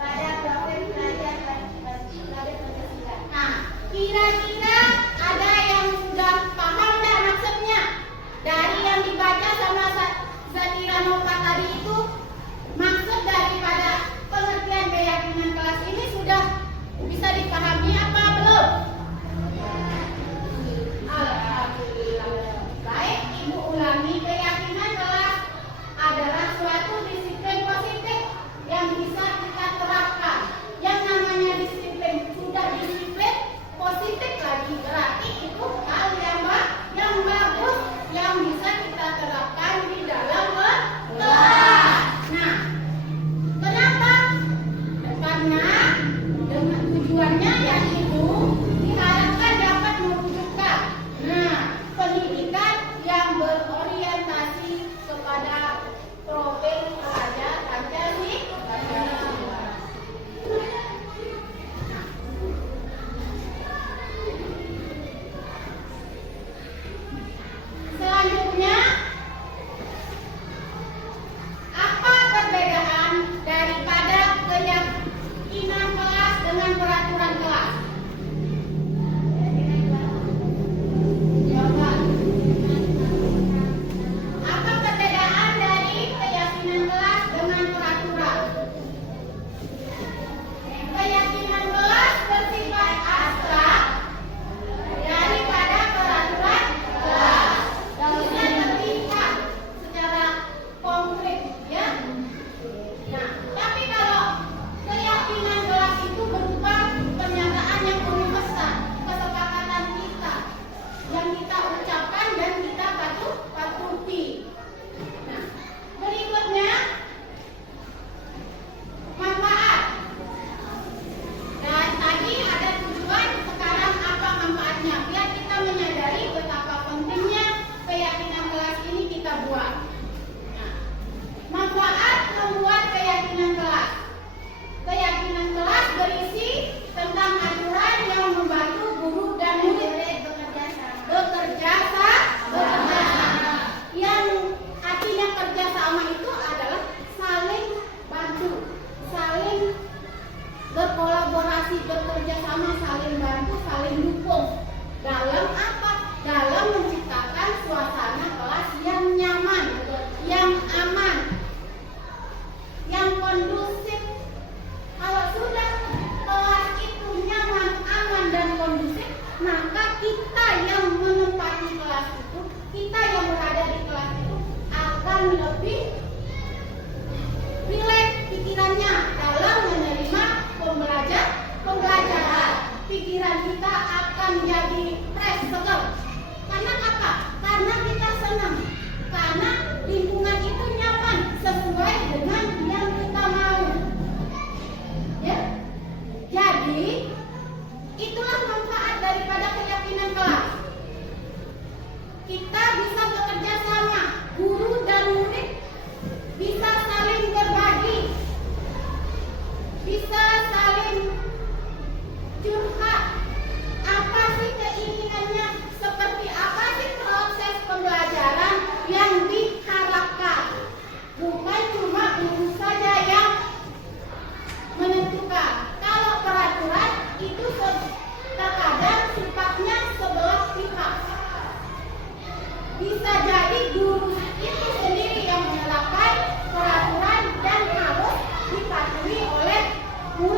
pada proses belajar Pancasila. Nah, kira-kira ada yang sudah paham nggak maksudnya? Dari yang dibaca sama Zatira Nova tadi itu, maksud daripada pengertian keyakinan kelas ini sudah bisa dipahami apa belum? Alhamdulillah. Baik, Ibu ulangi. Keyakinan kelas adalah suatu disiplin positif yang bisa kita terapkan. Yang namanya disiplin, sudah disiplin positif lagi, berarti itu hal yang bagus yang bisa kita terapkan di dalam kelas. Nah, kenapa? Karena dengan tujuannya yaitu diharapkan dapat mewujudkan pendidikan yang berorientasi kepada profil pelajar Pancasila. Selanjutnya, apa perbedaan daripada keyakinan kelas dengan peraturan kelas? Jawaban. Apa perbedaan dari keyakinan kelas dengan peraturan? Keyakinan kelas bersifat abstrak daripada peraturan kelas. Bisa terlihat secara konkret, ya. Nah, tapi kalau keyakinan kelas itu berupa pernyataan yang universal, kesepakatan kita yang kita ucapkan dan kita patuhi. Nah, berikutnya manfaat. Dan tadi ada tujuan, sekarang apa manfaatnya? Biar kita menyadari betapa pentingnya keyakinan kelas ini kita buat. Nah, manfaat membuat keyakinan kelas. Keyakinan kelas berisi tentang aturan yang membantu guru dan murid bekerja sama. Yang artinya kerjasama itu adalah saling bantu, saling berkolaborasi, bekerja sama, saling bantu, saling dukung. Dalam apa? Dalam menciptakan suasana kelas yang nyaman, yang aman, yang kondusif. Kalau sudah kelas itu nyaman, aman, dan kondusif, maka kita yang menempati kelas itu, kita yang berada di kelas itu akan lebih rileks pikirannya dalam menerima pembelajaran. Pikiran kita akan jadi fresh, segar. Karena apa? Karena kita senang. Karena lingkungan itu nyaman sesuai dengan yang kita mau. Ya. Jadi itulah manfaat daripada keyakinan kelas. Kita bisa bekerja sama, guru dan murid bisa saling berbagi, bisa saling curhat. Apa sih keinginannya? Seperti apa sih proses pembelajaran yang diharapkan? Bukan cuma guru saja yang menentukan. Kalau peraturan itu terkadang sifatnya sebelah pihak. Bisa jadi guru itu sendiri yang menerapkan peraturan dan harus dipatuhi oleh murid.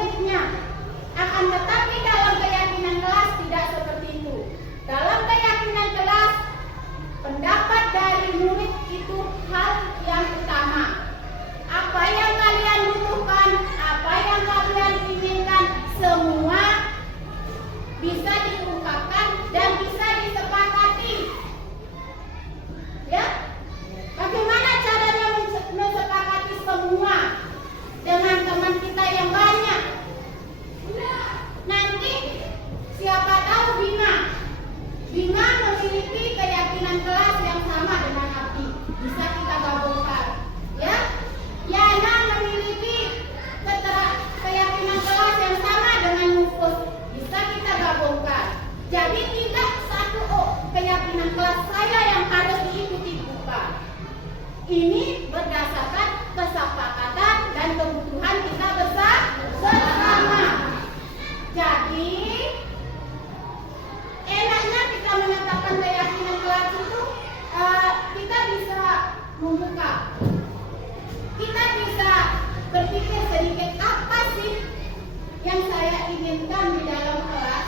yang saya inginkan di dalam kelas?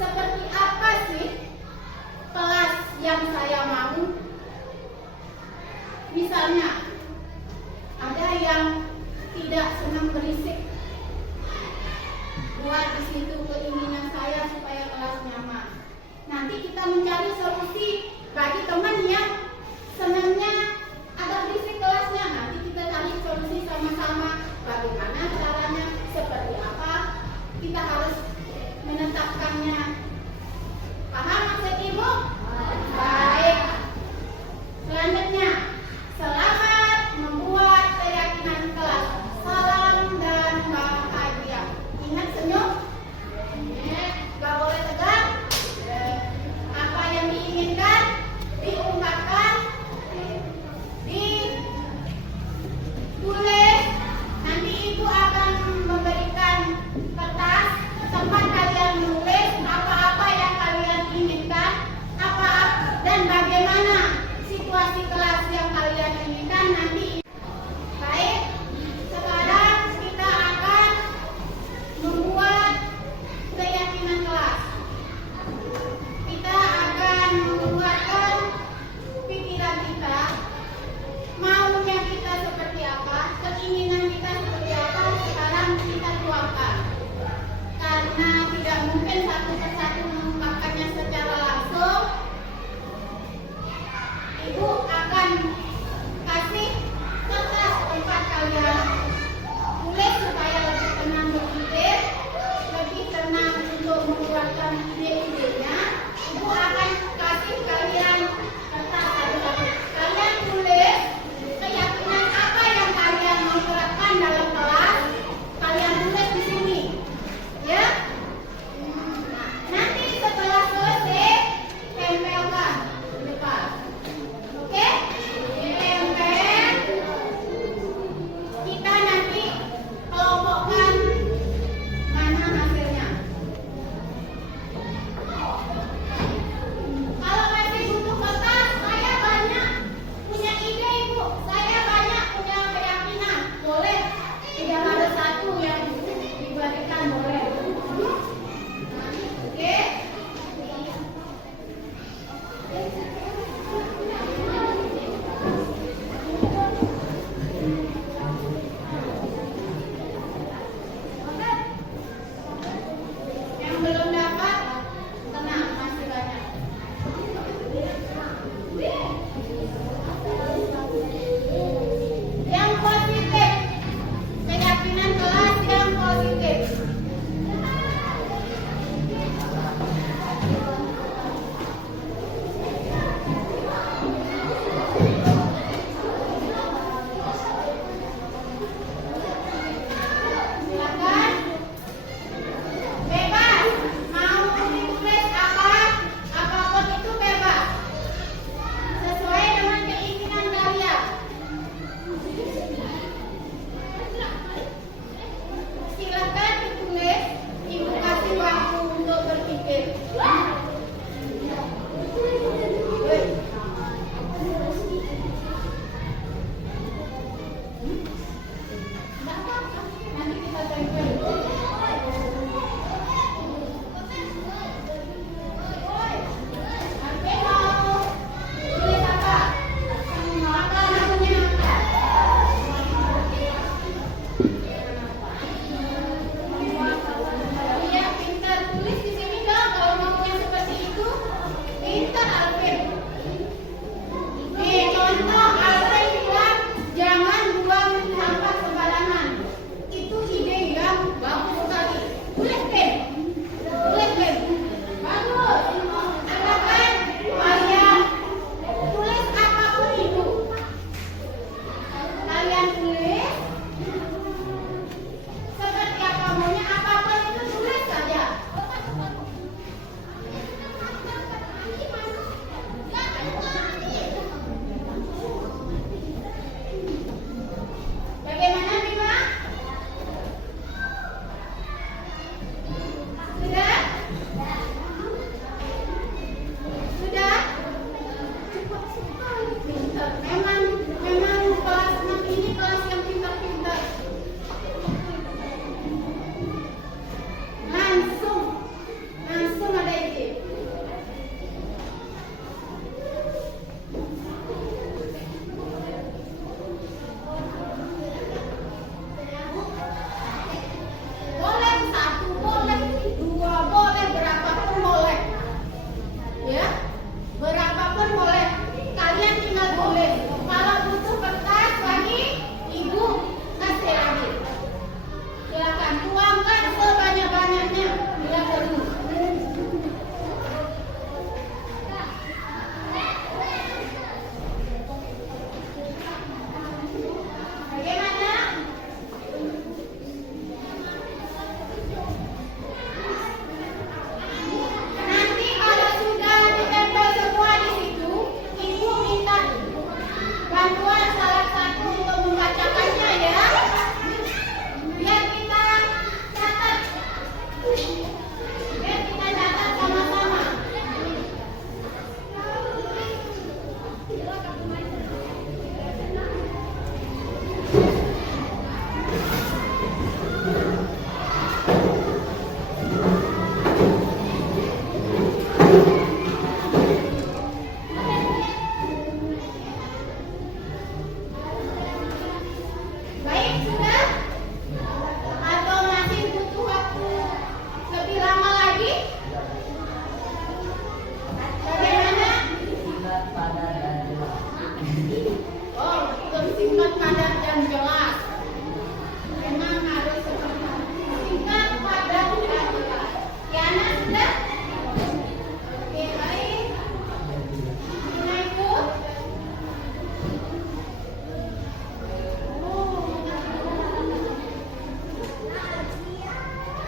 Seperti apa sih kelas yang saya mau? Misalnya, ada yang tidak senang berisik. Buat di situ keinginan saya supaya kelas nyaman. Nanti kita mencari solusi bagi teman yang senangnya agak berisik kelasnya. Nanti kita cari solusi sama-sama. Bagaimana caranya? Seperti apa? Kita harus menetapkannya. Paham maksud Ibu? Baik. Selanjutnya, selamat membuat keyakinan kelas. Salam dan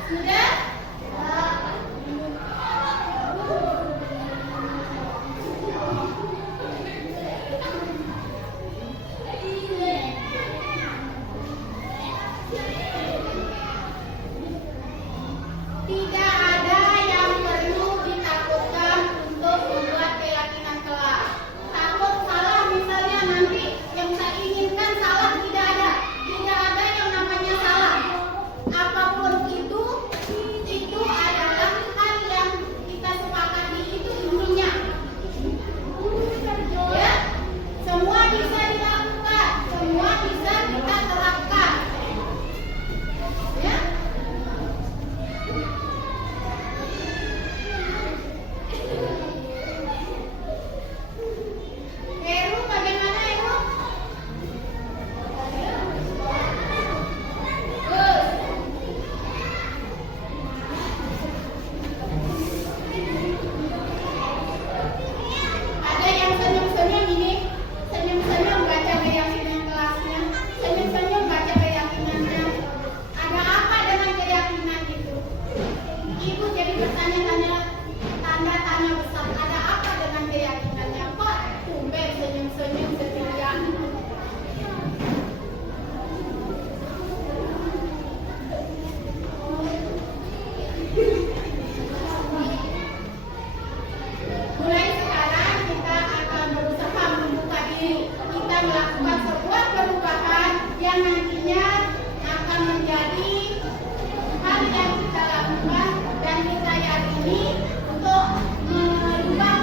Sudah? Tidak ada yang perlu ditakutkan untuk membuat keyakinan kelak. Takut salah misalnya nanti yang saya inginkan salah, tidak ada. Tidak ada yang namanya salah. Apapun itu adalah hal yang kita sepakati, itu intinya. Ya, semua bisa dilakukan, semua bisa kita terapkan. Ya. Heru bagaimana Heru? Ada yang senyum-senyum ini, senyum-senyum baca keyakinan kelasnya, senyum-senyum baca keyakinannya. Ada apa dengan keyakinan itu? Ibu jadi bertanya-tanya, tanda tanya besar. Ada apa dengan keyakinannya? Kok tumben senyum-senyum sendirian? Mulai sekarang kita akan berusaha membuka diri. Kita melakukan sebuah perubahan yang nantinya akan menjadi hal yang kita lakukan dan kita yakini untuk merubah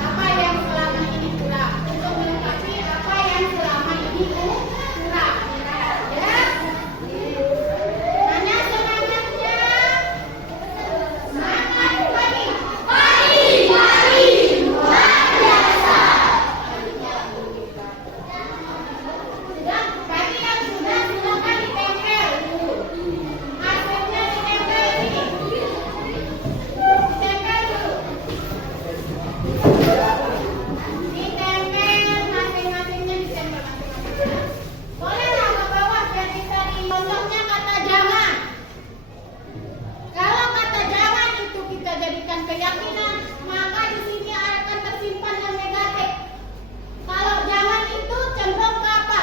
apa yang selama ini kurang, untuk melengkapi apa yang selama ini kurang. Ya, mana semangatnya? Semangat pagi. Sudah, bagi yang sudah silakan ditempel dulu. Hasilnya ditempel ini. Ditempel dulu. Ditempel masing-masingnya, ditempel masing-masing. Bolehlah ke bawah biar bisa contohnya kata jangan. Kalau kata jangan itu kita jadikan keyakinan, maka di sini akan tersimpan yang negatif. Kalau jangan itu cenderung ke apa?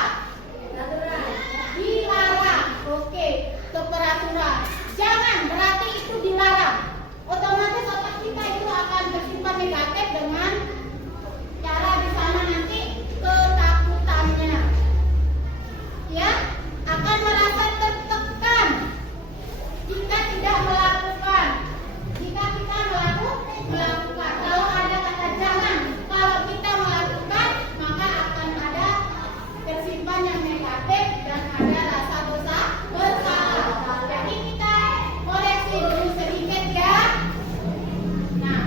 Dilarang. Oke, ke peraturan. Jangan berarti itu dilarang. Otomatis otak kita itu akan tersimpan negatif dengan cara di sana nanti ketakutannya. Ya, akan merasa tertekan jika tidak melakukan. Jika kita melakukan, kalau ada kata jangan, kalau kita melakukan, maka akan ada tersimpan yang negatif dan ada rasa bersalah. Jadi kita koreksi dulu sedikit ya. Nah,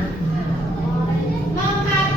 menghadapi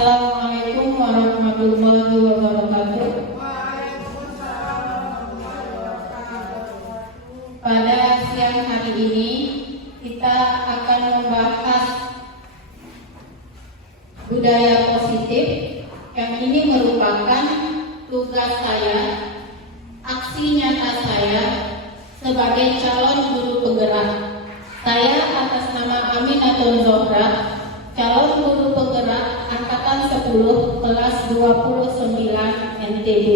Assalamualaikum warahmatullahi wabarakatuh. Pada siang hari ini kita akan membahas budaya positif, yang ini merupakan tugas saya, aksi nyata saya sebagai calon guru penggerak. Saya atas nama Aminatul Zohra, calon guru penggerak angkatan 10 kelas 29 NTB.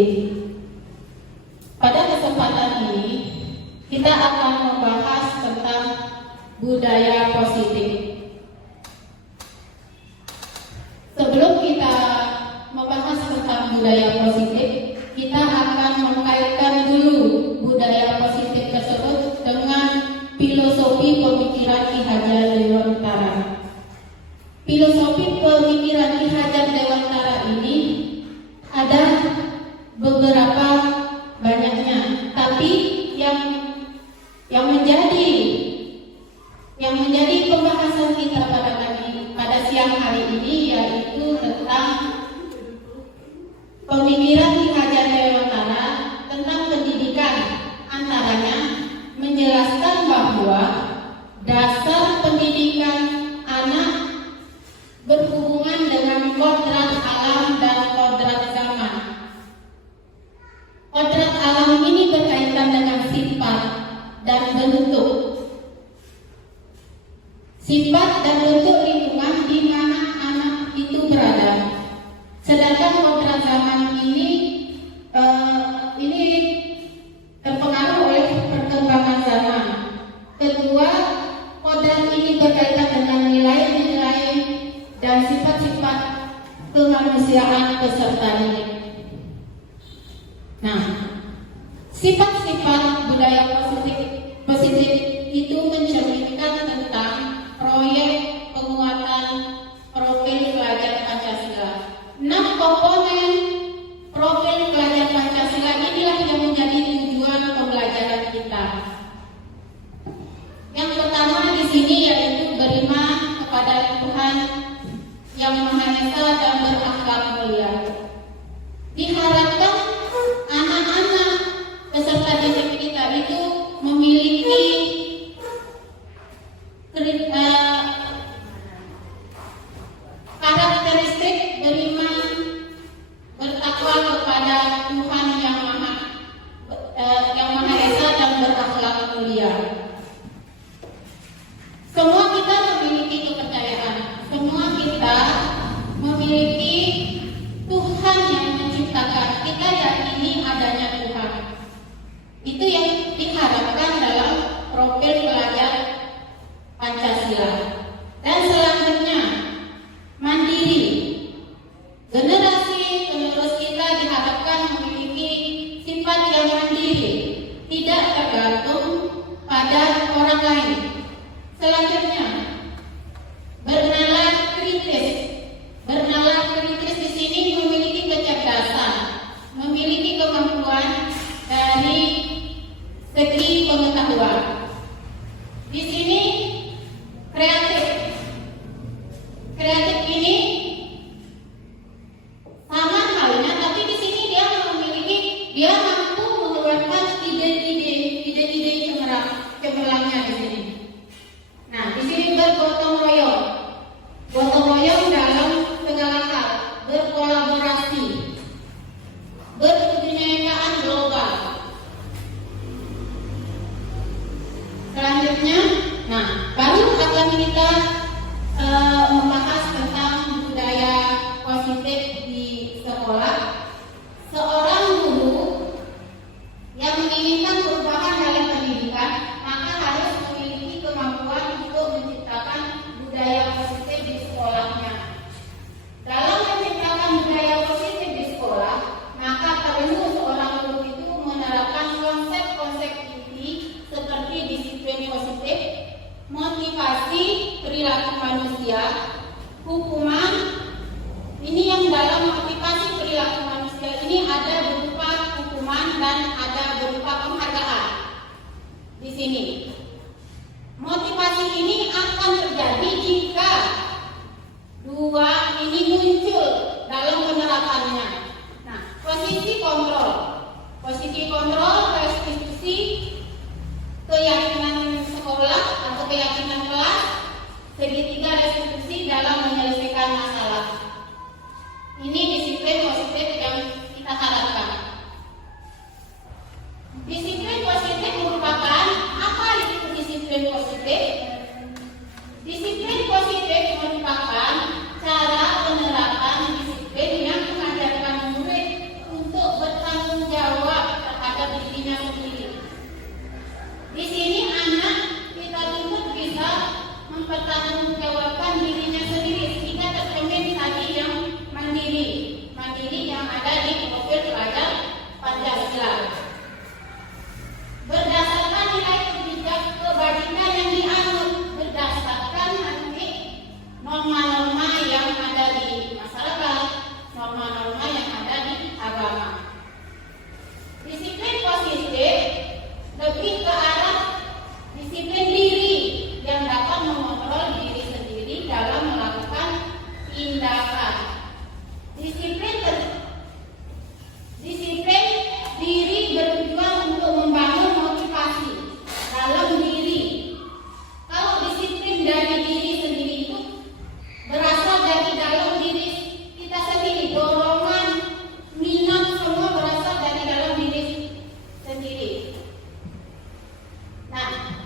Pada kesempatan ini kita akan membahas tentang budaya positif. Sebelum kita membahas tentang budaya positif, kita akan mengkaitkan dulu budaya positif tersebut dengan filosofi pemikiran Ki Hajar Dewantara. Filosofi pemikiran Ki Hajar Dewantara ini ada beberapa banyaknya, tapi yang menjadi pembahasan kita pada siang hari ini yaitu tentang pemikiran Ki Hajar Dewantara tentang pendidikan, antaranya menjelaskan bahwa dasar pendidikan anak berhubungan dengan kodrat alam dan kodrat zaman. Kodrat alam ini berkaitan dengan sifat dan bentuk. Sifat dan bentuk lingkungan di mana anak itu berada. Sedangkan kodrat zaman ini terpengaruh oleh perkembangan zaman. Kedua, kodrat ini berkaitan dengan nilai-nilai dan sifat-sifat kemanusiaan peserta didik. Nah, sifat-sifat budaya positif itu mencerminkan tentang proyek penguatan profil pelajar Pancasila. 6 komponen profil pelajar Pancasila inilah yang menjadi tujuan pembelajaran kita. Yang pertama di sini yaitu beriman kepada Tuhan yang Maha Esa dan berakhlak mulia. Diharapkan anak-anak peserta didik kita itu memiliki karakteristik beriman, bertakwa kepada Tuhan yang Maha Esa dan berakhlak mulia. Semua kita memiliki kepercayaan, semua kita memiliki Tuhan yang menciptakan. Kita yakini adanya Tuhan. Itu yang diharapkan dalam profil pelajar Pancasila. Dan selanjutnya, mandiri. Generasi penerus kita diharapkan memiliki sifat yang mandiri, tidak tergantung pada orang lain. Selanjutnya, bernalar kritis. Bernalar kritis di sini memiliki kecerdasan, memiliki kemampuan dari segi pengetahuan. Di sini kreatif. Kreatif ini sama halnya, tapi di sini dia mampu mengeluarkan ide-ide cemerlangnya di sini. Nah, di sini bergotong royong. Gotong royong dalam segala hal, berkolaborasi, berkebinekaan global. Selanjutnya, baru akan kita membahas tentang budaya positif di sekolah. Seorang guru yang menginginkan perubahan dalam pendidikan, maka harus memiliki kemampuan untuk menciptakan budaya positif di sekolahnya. Dalam menciptakan budaya positif di sekolah, maka perlu seorang guru itu menerapkan konsep-konsep inti seperti disiplin positif, motivasi perilaku manusia, hukuman. Ini yang dalam motivasi perilaku manusia ini ada berupa hukuman dan ada berupa penghargaan. Di sini, motivasi ini akan terjadi jika dua ini muncul kesalahannya. Nah, posisi kontrol. Posisi kontrol, restitusi keyakinan sekolah atau keyakinan kelas, segitiga restitusi dalam menyelesaikan masalah. Ini disiplin positif yang kita harapkan. Disiplin positif merupakan apa itu disiplin positif? Disiplin positif merupakan cara penerapan disiplin yang mengajarkan murid untuk bertanggung jawab terhadap dirinya sendiri. Di sini anak kita tuntut bisa mempertanggungjawabkan dirinya sendiri sehingga tercermin tadi yang mandiri yang ada di profil pelajar Pancasila. Berdasarkan nilai kebajikan yang dianut, berdasarkan nanti norma-norma yang ada di masyarakat, norma-norma yang ada di agama. Disiplin positif lebih ke arah disiplin diri yang dapat mengontrol diri sendiri dalam melakukan tindakan. Disiplin diri bertujuan untuk membangun motivasi dalam diri. Kalau disiplin dari diri sendiri itu berasal dari dalam diri kita sendiri, dorongan, minat semua berasal dari dalam diri sendiri. Nah,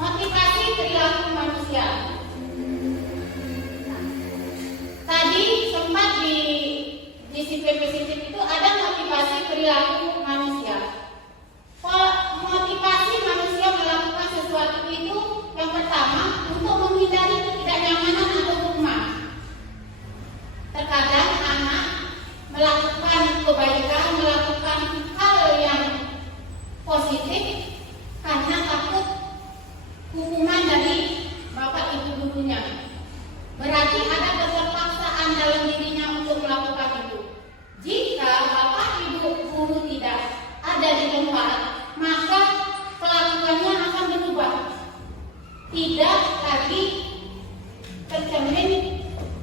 motivasi perilaku manusia. Tadi sempat di disiplin positif itu ada motivasi perilaku manusia. Motivasi manusia melakukan sesuatu itu yang pertama untuk menghindari ketidaknyamanan atau hukuman. Terkadang anak melakukan kebaikan, melakukan hal yang positif karena takut hukuman dari bapak ibu gurunya. Berarti ada keterpaksaan dalam dirinya untuk melakukan itu. Jika bapak ibu guru tidak ada di tempat, maka kelakuannya akan berubah. Tidak lagi tercermin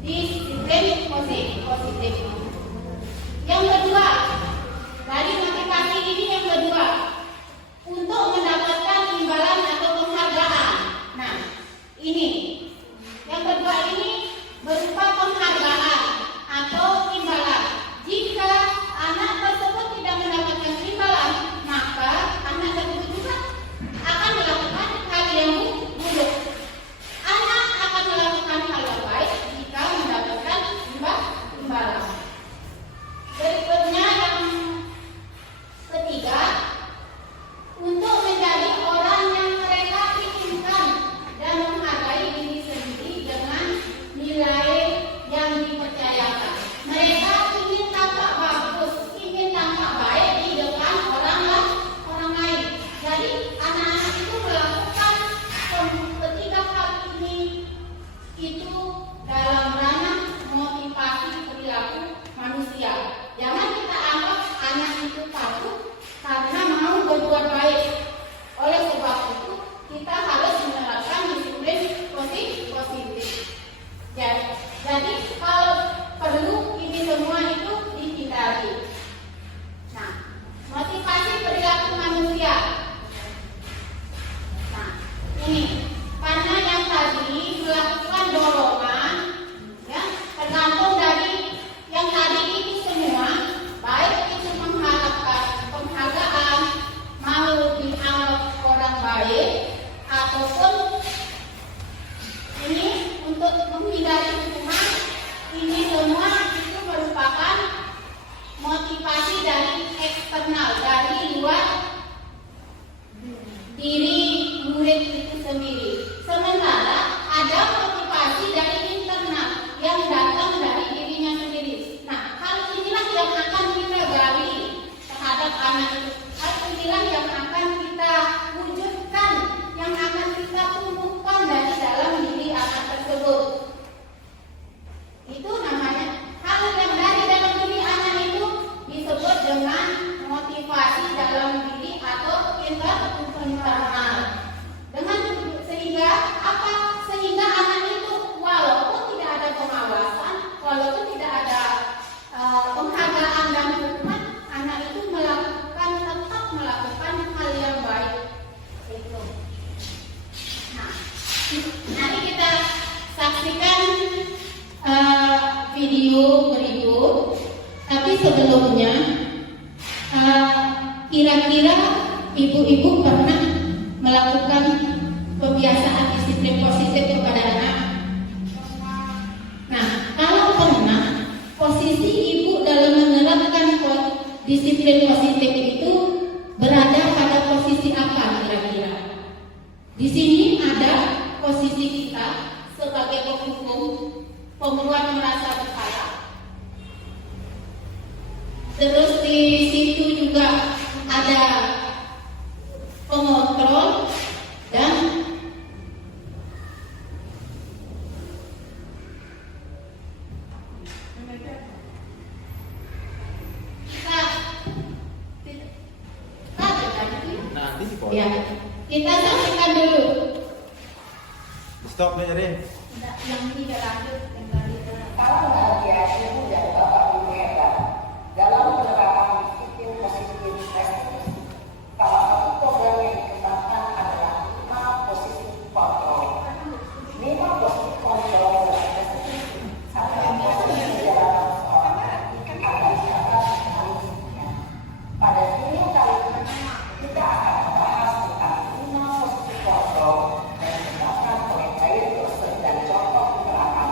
disiplin positif. Yang kedua, dari motivasi ini yang kedua, untuk mendapatkan imbalan atau penghargaan. Nah, ini yang kedua ini berupa penghargaan atau imbalan. Jika anak tersebut tidak mendapatkan imbalan, maka anak tersebut juga akan melakukan hal yang buruk. Nanti kita saksikan video berikut. Tapi sebelumnya, kira-kira ibu-ibu pernah melakukan pembiasaan disiplin positif kepada anak? Nah, kalau pernah, posisi ibu dalam menerapkan disiplin positif itu berada pada posisi apa kira-kira? Di sini ada posisi kita sebagai penghukum, pembuat merasa bersalah. Terus di situ juga ada pengontrol dan ya, kita saksikan dulu. Stop nih Rin. Yang tidak lanjut yang tadi. Para bahagia ibu dan bapak ibu hebat dalam penerapan disiplin positif restitusi. Salah satu program yang dikembangkan adalah 5 posisi kontrol. 5 posisi kontrol dalam restitusi adalah posisi penjelasan seorang agar dapat mengalihnya. Pada video kali ini kita akan membahas tentang 5 posisi kontrol yang dikembangkan oleh Cair Dosen dan contoh penerapan.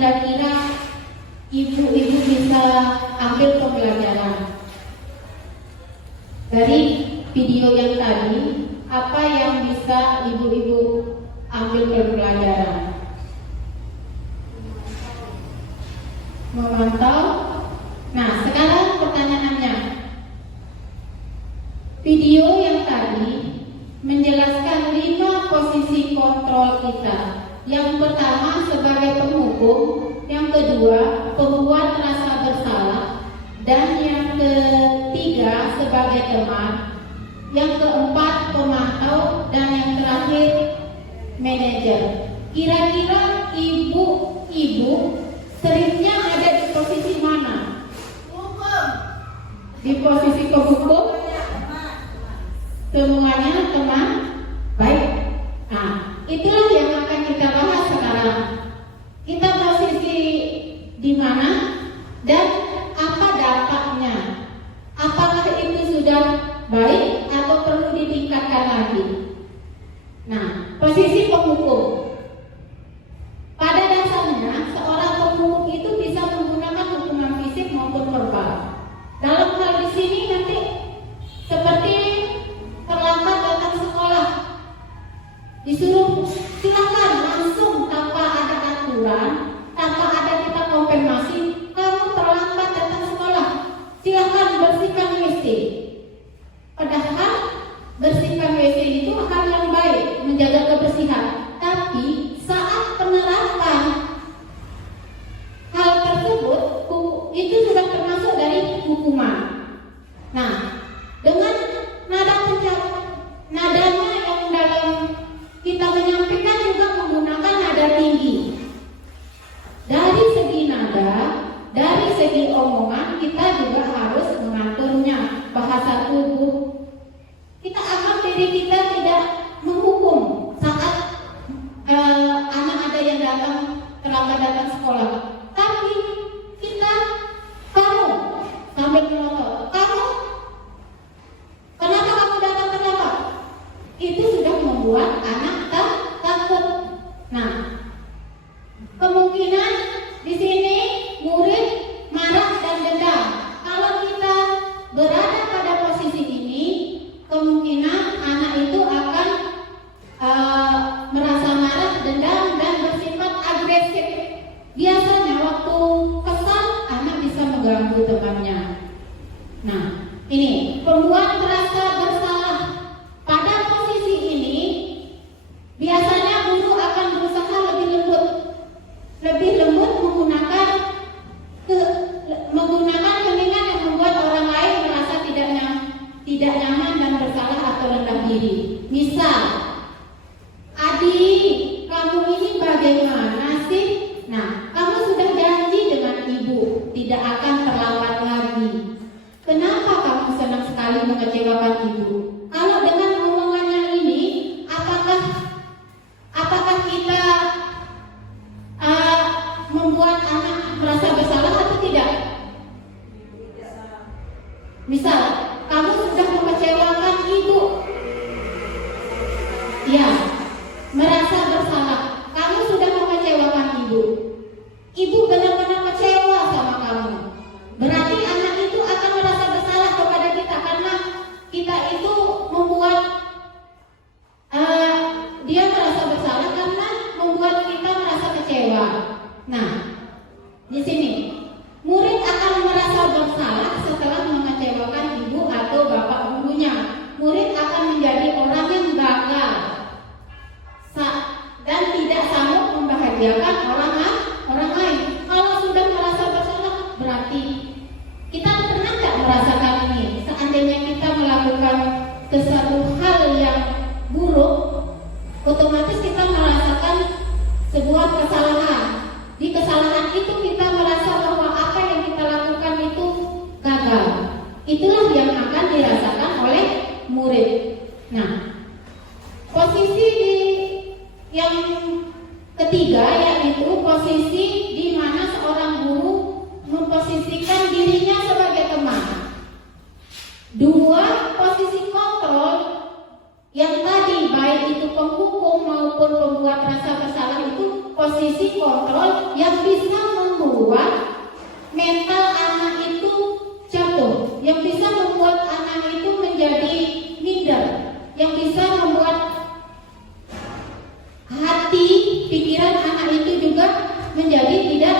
kira-kira ibu-ibu bisa ambil pembelajaran dari video yang tadi? Apa yang bisa ibu-ibu ambil pembelajaran? Memantau. Nah, sekarang pertanyaannya, video yang tadi menjelaskan 5 posisi kontrol kita. Yang pertama sebagai penghukum, yang kedua pembuat rasa bersalah, dan yang ketiga sebagai teman, yang keempat pemantau, dan yang terakhir manajer. Kira-kira ibu-ibu seringnya ada di posisi mana? Hukum. Di posisi penghukum? Semuanya teman baik. Nah, itulah yang akan kita bahas sekarang. Kita posisi di mana dan apa dampaknya? Apakah itu sudah baik atau perlu ditingkatkan lagi? Nah, posisi penghukum. Pada dasarnya seorang penghukum itu bisa menggunakan hukuman fisik maupun verbal. Dalam hal di sini nanti seperti terlambat datang sekolah, disuruh silakan langsung tanpa ada aturan, tanpa ada kita konfirmasi, kamu terlambat datang sekolah, silakan bersihkan WC. Padahal bersihkan WC itu hal yang baik, menjaga kebersihan. Tapi saat penerapan hal tersebut itu sudah termasuk dari hukuman. Nah, dengan nadanya yang dalam kita menyampaikan juga menggunakan nada tinggi. Dari segi nada, dari segi omongan kita juga harus mengaturnya. Bahasa tubuh, kita anggap diri kita tidak menghukum saat anak ada yang datang terlambat datang sekolah. Tapi kita, kamu sambil melotot, kamu kenapa kamu datang terlambat? Itu sudah membuat anak takut. Nah, kemungkinan di sini murid marah dan dendam. Kalau kita berada pada posisi ini, kemungkinan anak itu akan merasa marah, dendam, dan bersifat agresif. Biasanya waktu kesal, anak bisa mengganggu temannya. Nah, ini pembuat rasa bersalah. Pada posisi ini, biasanya guru akan berusaha lebih lembut menggunakan keningan yang membuat orang lain merasa tidak nyaman dan bersalah atau rendah diri. Misal, adik, kamu ini bagaimana sih? Nah, kamu sudah janji dengan ibu tidak akan terlambat lagi. Kenapa kamu senang sekali mengecewakan ibu? Kalau dengan omongannya ini, apakah kita membuat anak merasa bersalah atau tidak? Misal, kamu sudah mengecewakan ibu, ya, merasa bersalah. Kamu sudah mengecewakan ibu. Ibu benar-benar kecewa sama kamu. Berarti anak itu akan merasa bersalah kepada kita karena kita itu membuat dia merasa bersalah karena membuat kita merasa kecewa. Nah, di sini murid akan merasa bersalah setelah mengecewakan ibu atau bapak gurunya. Murid akan menjadi orang yang gagal dan tidak sanggup membahagiakan orang lain. Kalau sudah merasa bersalah, berarti kita pernah tidak merasakan ini? Seandainya kita melakukan sesuatu hal yang buruk, otomatis kita merasakan sebuah kesalahan. Di kesalahan itu kita merasa bahwa apa yang kita lakukan itu gagal. Itulah yang akan dirasakan oleh murid. Nah, posisi yang ketiga yaitu posisi di mana seorang guru memposisikan dirinya sebagai teman. Dua posisi kontrol yang tadi, baik itu penghukum maupun pembuat rasa bersalah, itu posisi kontrol yang bisa membuat mental anak itu jatuh, yang bisa membuat anak itu menjadi minder, yang bisa membuat hati, pikiran anak itu juga menjadi tidak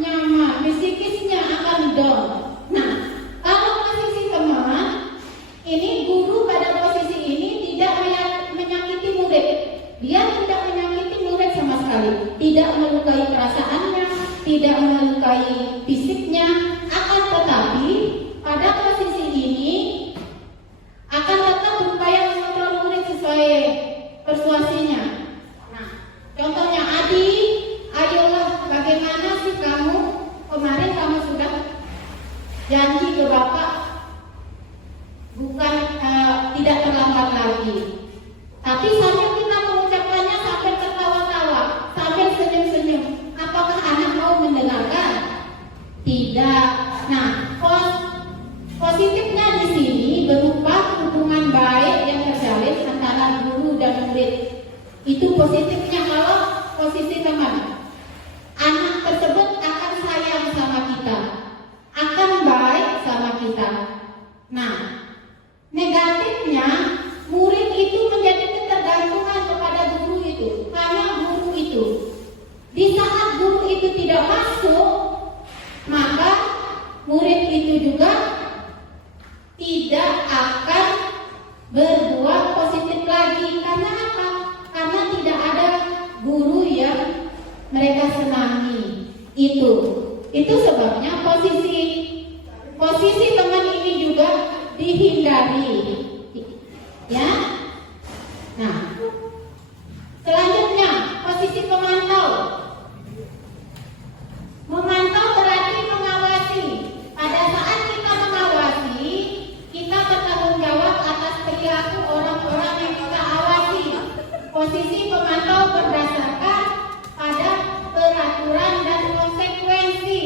nyaman, psikisnya akan down. Nah, kalau posisi teman, ini guru pada posisi ini tidak menyakiti murid, dia tidak menyakiti murid sama sekali, tidak melukai perasaannya, tidak melukai fisiknya, akan tetapi pada posisi ini akan tetap berupaya mengontrol murid sesuai persuasinya. Nah, contohnya, Adi, ayolah, bagaimana sih kamu? Kemarin kamu sudah janji ke Bapak bukan tidak terlambat lagi. Tapi sampai kita mengucapkannya sampai tertawa-tawa, sampai senyum-senyum. Apakah anak mau mendengarkan? Tidak. Nah, positifnya di sini berupa hubungan baik yang terjalin antara guru dan murid. Itu positifnya kalau posisi teman. Anak tersebut akan sayang sama kita, akan baik sama kita. Nah, negatifnya murid itu menjadi ketergantungan kepada guru itu, hanya guru itu. Di saat guru itu tidak masuk, maka murid itu juga tidak akan berbuat positif lagi. Karena apa? Karena tidak ada guru yang mereka senangi. Itu sebabnya posisi teman ini juga dihindari, ya. Nah, selanjutnya posisi pemantau. Memantau berarti mengawasi. Pada saat kita mengawasi, kita bertanggung jawab atas perilaku orang-orang yang kita awasi. Posisi pemantau berdasarkan pada peraturan dan konsekuensi.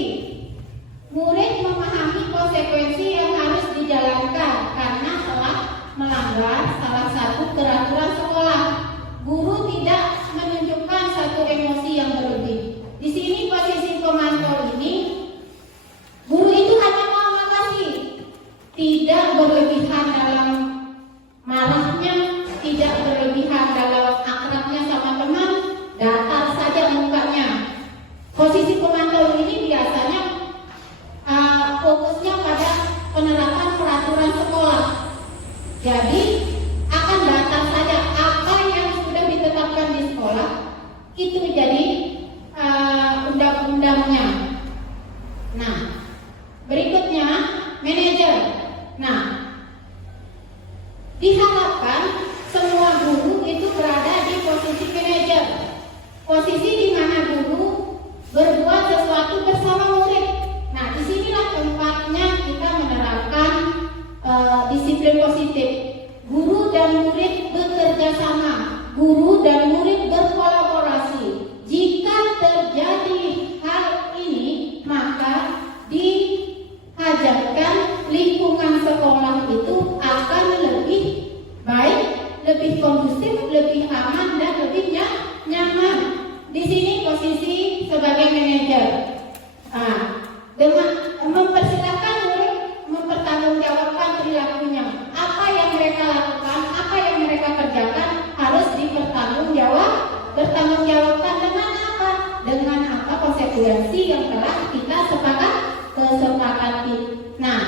Murid memahami konsekuensi yang harus dijalankan karena telah melanggar salah satu peraturan sekolah. Guru tidak menunjukkan satu emosi yang berlebih. Di sini posisi pemantau ini, guru itu hanya mengawasi, tidak berlebihan dalam marahnya, tidak berlebihan dalam akrabnya sama teman, datar saja mukanya. Posisi pemantau ini biasanya fokusnya pada penerapan peraturan sekolah. Jadi akan datar saja apa yang sudah ditetapkan di sekolah, itu jadi undang-undangnya. Nah, berikutnya manajer. Nah, diharapkan semua guru itu berada di posisi manajer, posisi di mana guru berbuat sesuatu bersama murid. Nah, disinilah tempatnya kita menerapkan disiplin positif. Guru dan murid bekerja sama, guru dan murid berkolaborasi. Jika terjadi hal ini, maka diajarkan lingkungan sekolah itu akan lebih baik, lebih kondusif, lebih aman, dan lebih nyaman. Di sini posisi sebagai manajer. Dengan mempersilahkan murid mempertanggungjawabkan perilakunya. Apa yang mereka lakukan, apa yang mereka kerjakan harus bertanggungjawabkan dengan apa? Dengan apa konsekuensi yang telah kita sepakati. Nah,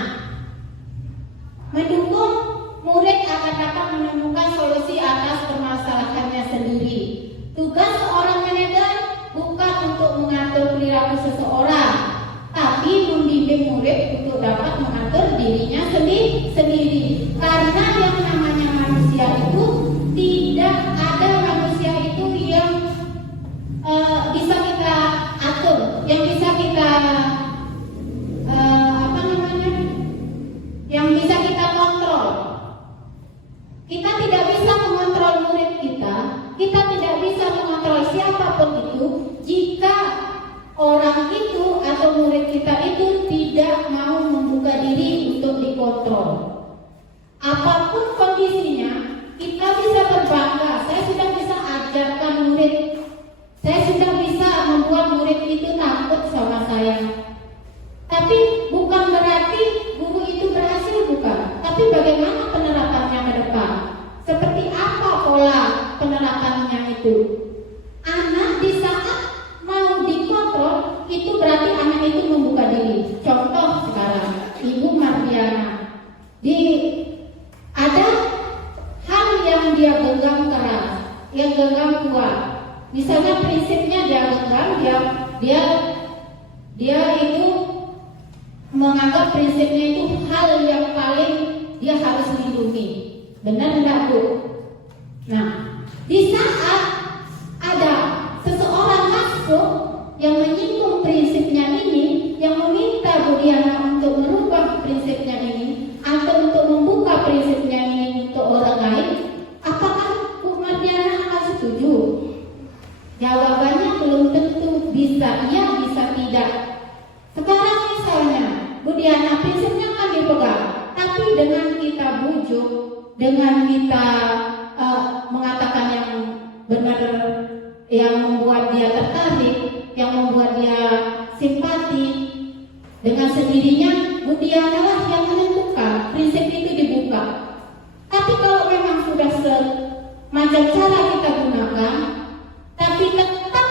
mendukung murid akan dapat menemukan solusi atas permasalahannya sendiri. Tugas seorang manajer bukan untuk mengatur perilaku seseorang, tapi membimbing murid untuk dapat mengatur dirinya sendiri. Karena yang namanya manusia itu tidak ada manusia itu yang bisa kita atur, yang bisa kita yang bisa kita kontrol. Kita tidak bisa mengontrol murid kita tidak bisa mengontrol siapapun itu jika orang itu atau murid kita itu tidak mau membuka diri untuk dikontrol. Apapun kondisinya, kita bisa berbangga. Saya sudah bisa ajarkan murid, saya sudah bisa murid itu takut sama saya. Tapi bukan berarti guru itu berhasil, bukan. Tapi bagaimana penerapannya ke depan? Seperti apa pola penerapannya itu? Anak di saat mau dikontrol, itu berarti anak itu membuka diri. Contoh sekarang, Ibu Mardiana. Ada hal yang dia genggam keras, yang genggam kuat. Misalnya prinsipnya dia genggam, dia itu menganggap prinsipnya itu hal yang paling dia harus lindungi. Benar enggak, Bu? Nah, di saat ada seseorang masuk yang menyinggung prinsipnya ini, yang meminta Bu Diana untuk merubah prinsipnya ini, atau untuk membuka prinsipnya ini untuk orang lain, apakah Bu Mardiana akan setuju? Jawabannya belum tentu, bisa iya, bisa tidak. Sekarang misalnya Bu Diana prinsipnya akan dipegang, tapi dengan kita bujuk, dengan kita mengatakan yang benar, yang membuat dia tertarik, yang membuat dia simpati, dengan sendirinya Bu Diana lah yang menentukan prinsip itu dibuka. Tapi kalau memang sudah semacam cara kita gunakan, tapi tetap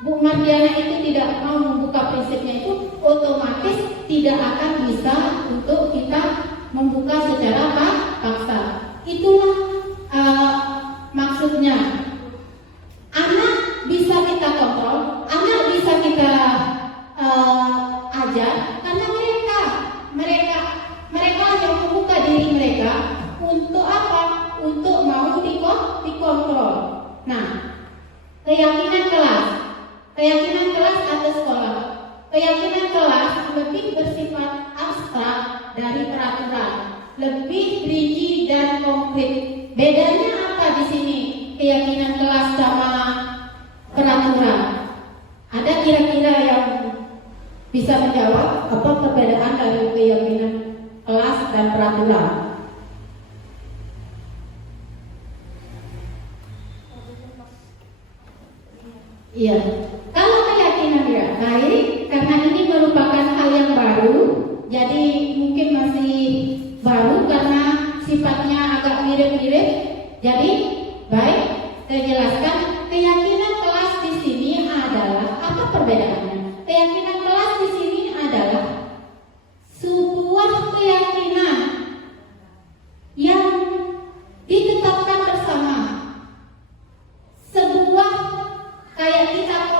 Bu Mardiana itu tidak mau membuka prinsipnya itu, otomatis tidak akan bisa untuk kita membuka secara paksa. Itulah maksudnya. Anak bisa kita kontrol, anak bisa kita ajar, karena mereka yang membuka diri mereka untuk apa? Untuk mau dikontrol. Nah, keyakinan kelas atau sekolah. Keyakinan kelas lebih bersifat abstrak dari peraturan, lebih rinci dan konkret. Bedanya apa di sini? Keyakinan kelas sama peraturan. Ada kira-kira yang bisa menjawab apa perbedaan dari keyakinan kelas dan peraturan? Iya. Kalau keyakinan dia baik, karena ini merupakan hal yang baru, jadi mungkin masih baru karena sifatnya agak mirip-mirip. Jadi baik, saya jelaskan. Keyakinan kelas di sini adalah apa perbedaannya? Keyakinan kelas di sini adalah sebuah keyakinan yang ditetapkan bersama, sebuah kayak kita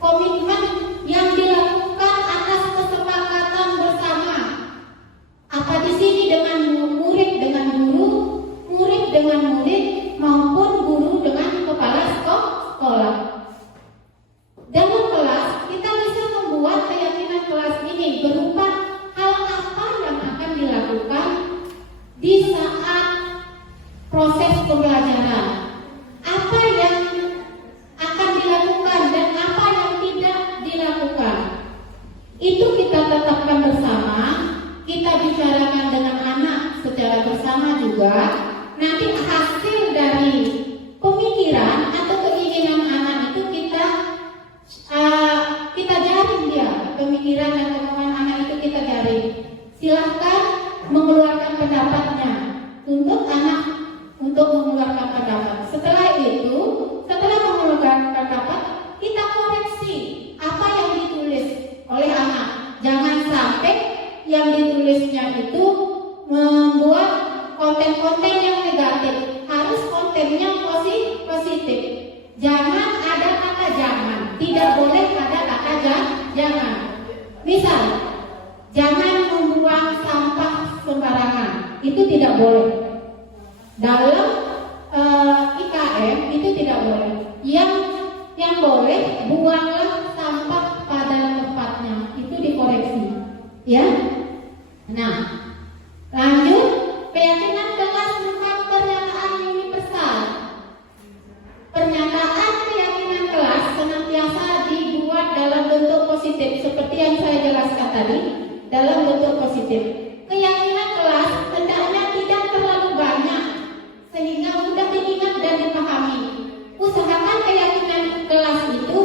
komitmen yang dilakukan atas kesepakatan bersama. Apa di sini dengan murid dengan guru, murid dengan murid, maupun guru dengan kepala sekolah. Dalam kelas kita bisa membuat keyakinan kelas ini berupa hal apa yang akan dilakukan di saat proses pembelajaran, apa yang akan dilakukan dan apa yang tidak dilakukan. Itu kita tetapkan bersama, kita bicarakan dengan anak secara bersama juga. Nanti hasil dari pemikiran atau keinginan anak itu kita jaring dia, pemikiran dan kemauan anak itu kita jaring. Silahkan mengeluarkan pendapatnya untuk anak untuk mengeluarkan pendapat. Setelah mengeluarkan pendapat, kita koreksi apa yang ditulis oleh anak. Jangan sampai yang ditulisnya itu membuat konten-konten yang negatif. Harus kontennya positif. Jangan ada kata jangan. Tidak boleh ada kata jangan. Misal, jangan membuang sampah sembarangan. Itu tidak boleh. Dalam IKM itu tidak boleh. Yang boleh, buanglah sampah pada tempatnya. Itu dikoreksi. Ya. Nah, lanjut. Keyakinan kelas bukan pernyataan universal. Pernyataan keyakinan kelas senantiasa dibuat dalam bentuk positif, seperti yang saya jelaskan tadi, dalam bentuk positif. Keyakinan kelas hendaknya tidak terlalu banyak sehingga mudah diingat dan dipahami. Usahakan keyakinan kelas itu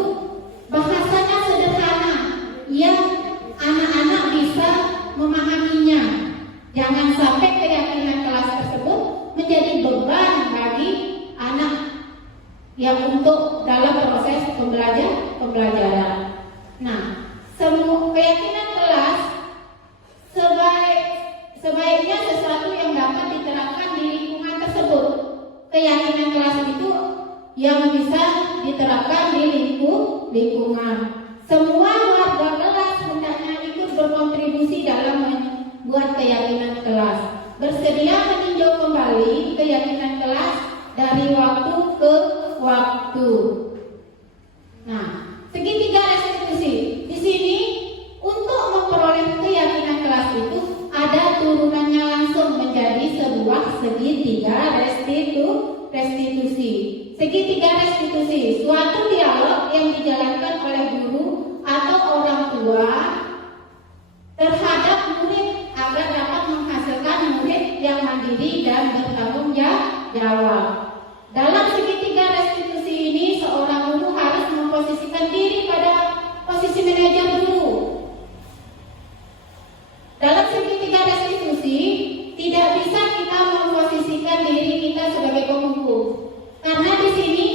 yang untuk dalam proses pembelajaran. Nah, semua keyakinan kelas sebaiknya sesuatu yang dapat diterapkan di lingkungan tersebut. Keyakinan kelas itu yang bisa diterapkan di lingkungan. Semua warga kelas hendaknya ikut berkontribusi dalam membuat keyakinan kelas. Bersedia meninjau kembali keyakinan kelas dari waktu ke waktu. Nah, segitiga restitusi. Di sini untuk memperoleh keyakinan kelas itu ada turunannya langsung menjadi sebuah segitiga restitusi. Segitiga restitusi, suatu dialog yang dijalankan oleh guru atau orang tua terhadap murid agar dapat menghasilkan murid yang mandiri dan bertanggung jawab. Dalam segitiga restitusi ini, seorang guru harus memposisikan diri pada posisi manajer dulu. Dalam segitiga restitusi, tidak bisa kita memposisikan diri kita sebagai penghukum, karena di sini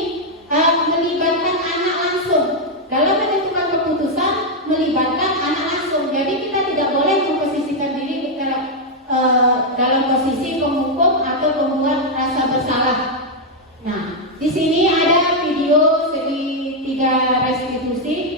melibatkan anak langsung. Dalam menentukan keputusan melibatkan anak langsung. Jadi kita tidak boleh memposisikan diri kita dalam posisi penghukum atau pembuat rasa bersalah. Nah, di sini ada video segitiga restitusi.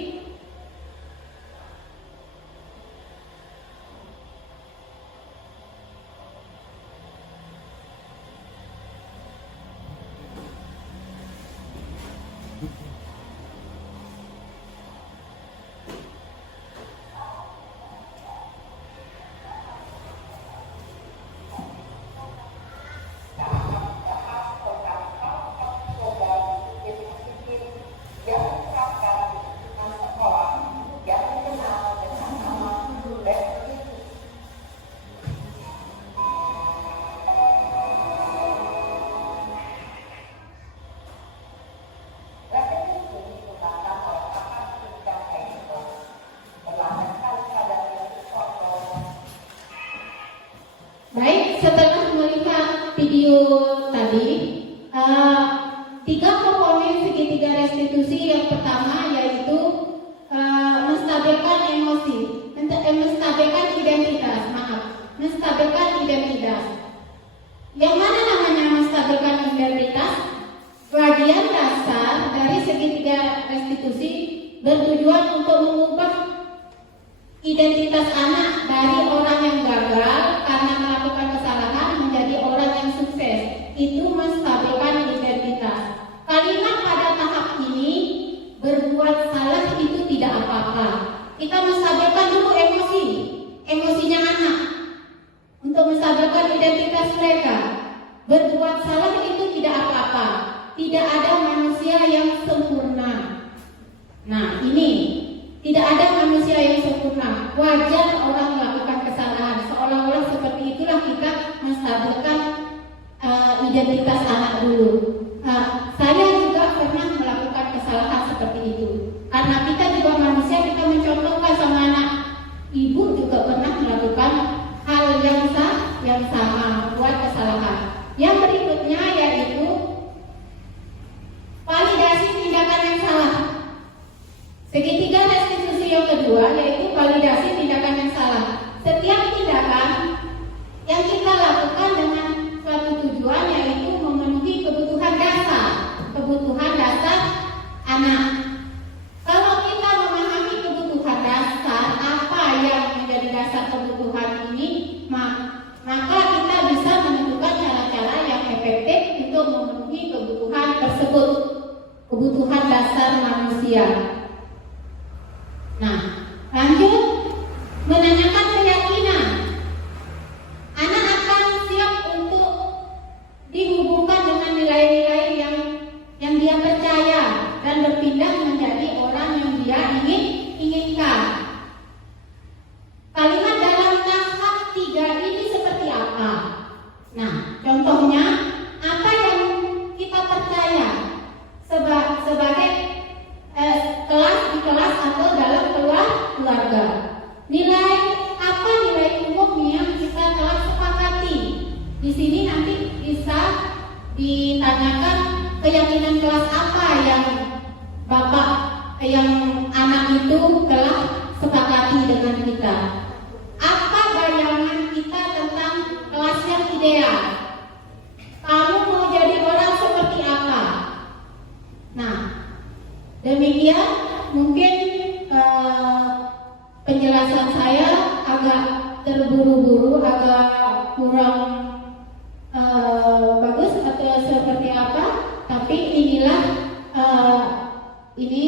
Baik, setelah melihat video tadi, 3 komponen segitiga restitusi. Yang pertama yaitu menstabilkan emosi, menstabilkan identitas. Yang mana namanya menstabilkan identitas? Bagian dasar dari segitiga restitusi bertujuan untuk mengubah identitas anak dari orang yang gagal karena melakukan kesalahan menjadi orang yang sukses. Itu menstabilkan identitas. Kalimat pada tahap ini, berbuat salah itu tidak apa-apa. Kita menstabilkan dulu emosinya anak untuk menstabilkan identitas mereka. Berbuat salah itu tidak apa-apa. Tidak ada manusia yang sempurna. Nah, ini tidak ada manusia yang sempurna. Wajar orang melakukan kesalahan. Seolah-olah seperti itulah kita menstabilkan identitas anak dulu. Saya juga pernah melakukan kesalahan seperti itu. Karena kita juga manusia, kita mencontohkan sama anak. Ibu juga pernah melakukan hal yang sama, membuat kesalahan. Yang berikutnya yaitu validasi tindakan yang salah. Segitiga restitusi yang kedua yaitu validasi tindakan yang salah. Setiap tindakan yang kita lakukan dengan suatu tujuan yaitu memenuhi kebutuhan dasar anak. Kalau kita memahami kebutuhan dasar, apa yang menjadi dasar kebutuhan ini, maka kita bisa menentukan cara-cara yang efektif untuk memenuhi kebutuhan tersebut, kebutuhan dasar manusia. Nah, lanjut menanyakan keyakinan. Anak akan siap untuk dihubungkan dengan nilai-nilai yang dia percaya dan berpindah menjadi orang yang dia inginkan. Kalimat dalam tahap 3 ini seperti apa? Nah, contohnya apa yang kita percaya sebagai kelas di kelas atau dalam keluarga. Nilai apa nilai umum yang kita telah sepakati? Di sini nanti bisa ditanyakan keyakinan pimpinan kelas apa yang yang anak itu telah sepakati dengan kita? Apa bayangan kita tentang kelas yang ideal? Kamu mau jadi orang seperti apa? Nah, demikian mungkin penjelasan saya agak terburu-buru, agak kurang bagus atau seperti apa, tapi inilah ini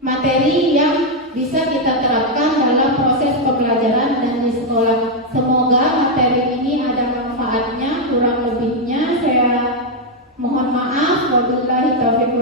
materi yang bisa kita terapkan dalam proses pembelajaran dan di sekolah. Semoga materi ini ada manfaatnya. Kurang lebihnya saya mohon maaf. Wabillahi taufiq